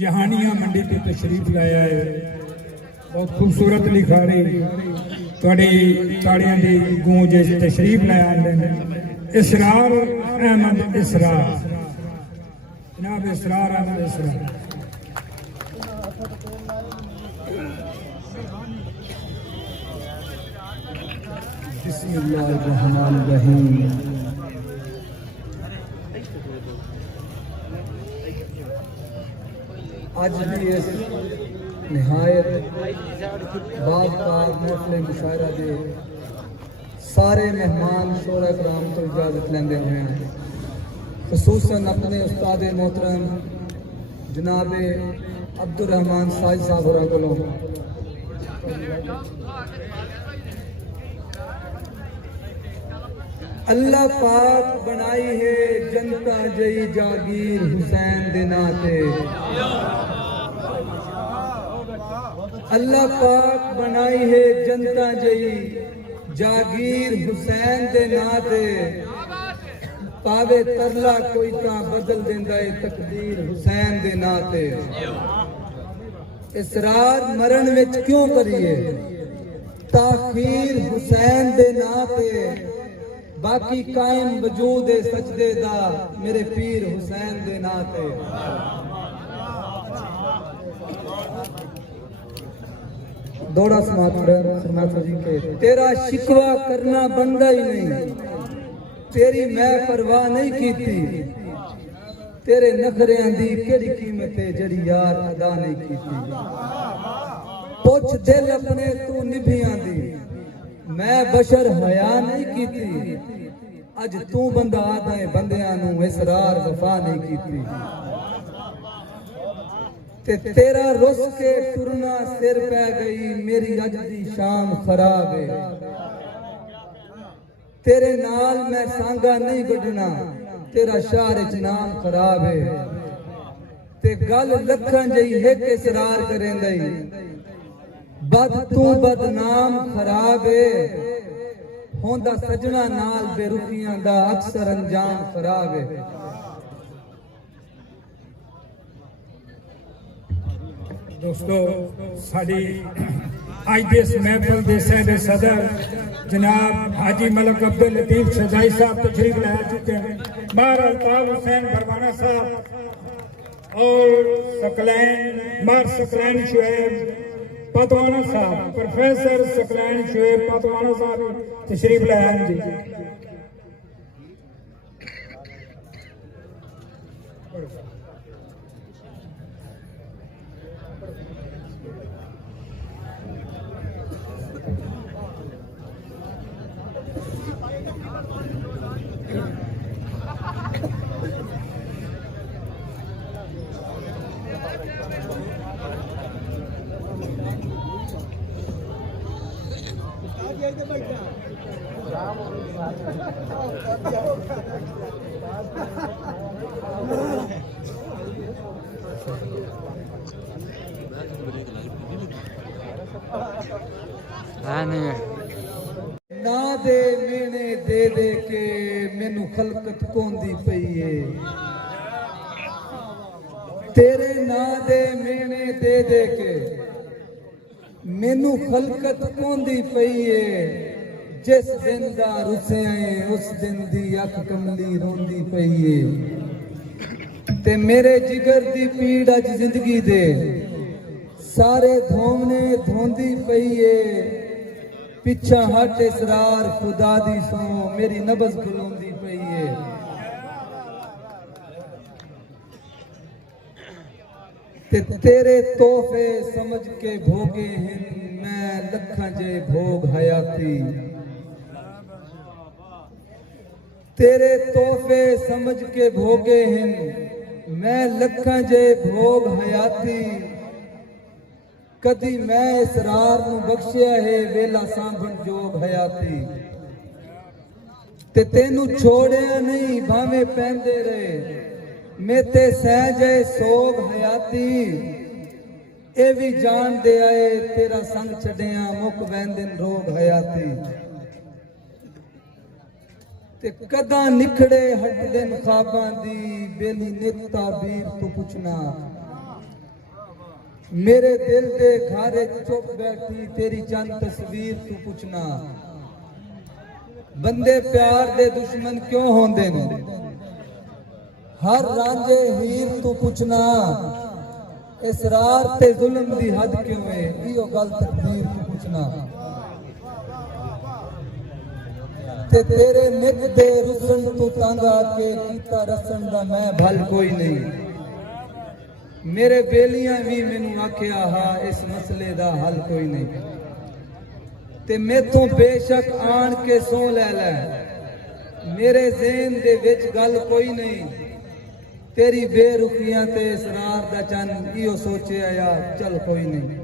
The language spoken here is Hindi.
जहानिया मंडी ते तशरीफ लाया है, बहुत खूबसूरत लिखारी थोड़ी ताड़ियां दी गूंज तशरीफ लाया है। इसरार अहमद इसरार, जनाब इसरार अहमद इसरार। बिस्मिल्लाहिर्रहमानिर्रहीम। आज भी इस निहायत बाज़ महफिल मुशायरा दे सारे मेहमान शोरा कराम तो इजाज़त लेंदे हुए हैं, खसूसन अपने उस्ताद मोहतरम जनाब अब्दुल रहमान साजिद साहब होरां कोलों अल्लाह पाक बनाई है जनता जई जागीर हुसैन दे नाते। अल्लाह पाक बनाई है जनता जई जागीर हुसैन दे नाते। पावे तरला कोई ता बदल देंदा है तकदीर हुसैन दे नाते। इसरार मरण विच क्यों करिए ताखीर हुसैन दे नाते। बाकी कायम वजूद सजदे दा मेरे पीर हुसैन दे नाते। दौड़ा समात जी के तेरा शिकवा करना बनदा ही नहीं, तेरी मैं परवाह नहीं कीती। तेरे नखरियां दी केड़ी कीमत है जड़ी यार अदा नहीं कीती। पुछ दिल अपने तू निभियां दी, मैं बशर हया नहीं कीती। अज तू बंदा आदा है बंदियां नू इसरार वफा नहीं कीती। ते तेरा रुस के टुरना सिर पै गई मेरी अज दी शाम खराब है। तेरे नाल मैं सांगा नहीं गढ़ना तेरा शहर च नाम खराब है। ते गल लखन जई एक इसरार करेंदा बद तू बदनाम खराब है। होंदा सजना नाल बेरुखियां दा अक्सर अंजाम खराब है। दोस्तों साड़ी अज के इस महफिल के सैयद सदर जनाब हाजी मलक अब्दुल लतीफ शजाई साहब तशरीफ ला चुके हैं। मार अल्ताफ हुसैन बरवाना साहब और सकलैन मार सकलैन शुएब पतवाना साहब, प्रोफेसर सकलैन शुएब पतवाना साहब तशरीफ लाया जी। ना दे मेने दे दे के मैनू खलकत कोंदी पई है। तेरे ना दे मेने दे दे के मैनू खलकत कोंदी पई है। जिस दिन दा रुसे आए उस दिन दी अख कमली रोंदी पई है। ते मेरे जिगर दी पीड़ अज जिंदगी दे सारे धोमने धोंदी पई है। पिछा हट इसरार खुदा दी सो मेरी नबज खुलोंदी पई है। ते तेरे तोहफे समझ के भोगे हैं मैं लखा जे भोग हयाती। तेरे तोहफे समझ के भोगे हैं मैं लखा जे भोग हयाती। कदी मैं इसरार नू बख्शिया है वेला सांभण जोग हयाती। ते तेनू छोड़िया नहीं भावे पैंदे रहे मेते सह जाए सोग हयाती। ए भी जान दे आए तेरा संग छड़िया मुक वैंदिन रोग हयाती। ते कदा निखड़े हट दिन ख्वाबां दी बेली नित ताबीर तू पुछना मेरे दिल दे घारे चुप बैठी तेरी चंद तस्वीर तू पुछना बंदे प्यार दे दुश्मन क्यों होंदे ने हर रांझे हीर तू पुछना इसरार ते जुल्म दी हद क्यों है इहो गल तकदीर तू पुछना ते तेरे नित दे रुसन तू तंग आके कीता रसन दा मैं भल कोई नहीं मेरे बेलियां भी मैनू आख्या हा इस मसले दा हल कोई नहीं ते मैथों बेशक आन के सो ले मेरे ज़हन दे विच गल कोई नहीं तेरी बेरुखियां ते इसरार दा चंद इहो सोचे यार चल कोई नहीं